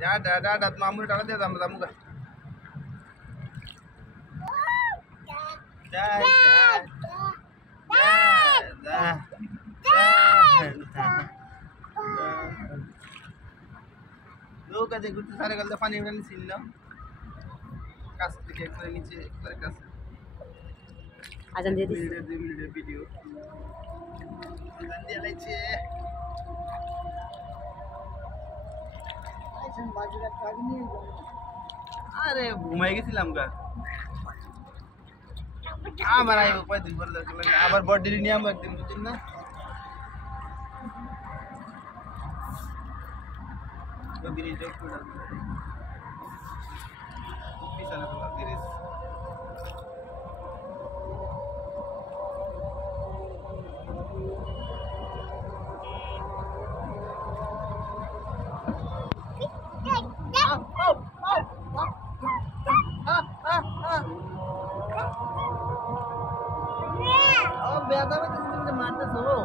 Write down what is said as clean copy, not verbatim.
Ya, dah, mamu dah ada tamu tamu kan. Dah, dah. Look at the good side of the funny events in now. Cast the cake for any like us. আজান দিয়ে দিছি video দিয়ে লাইছে আইছেন বাজুরা কাগি নিয়ে আরে ঘুমাই গেছিলাম গা আমার আই কয়দিন পরে দেখলাম আবার বডি নিয়ে আমরা একদিন বুঝছেন না তো বিরি জব করে পিছনে তো বিরি Oh, biasa banget sih matas lo.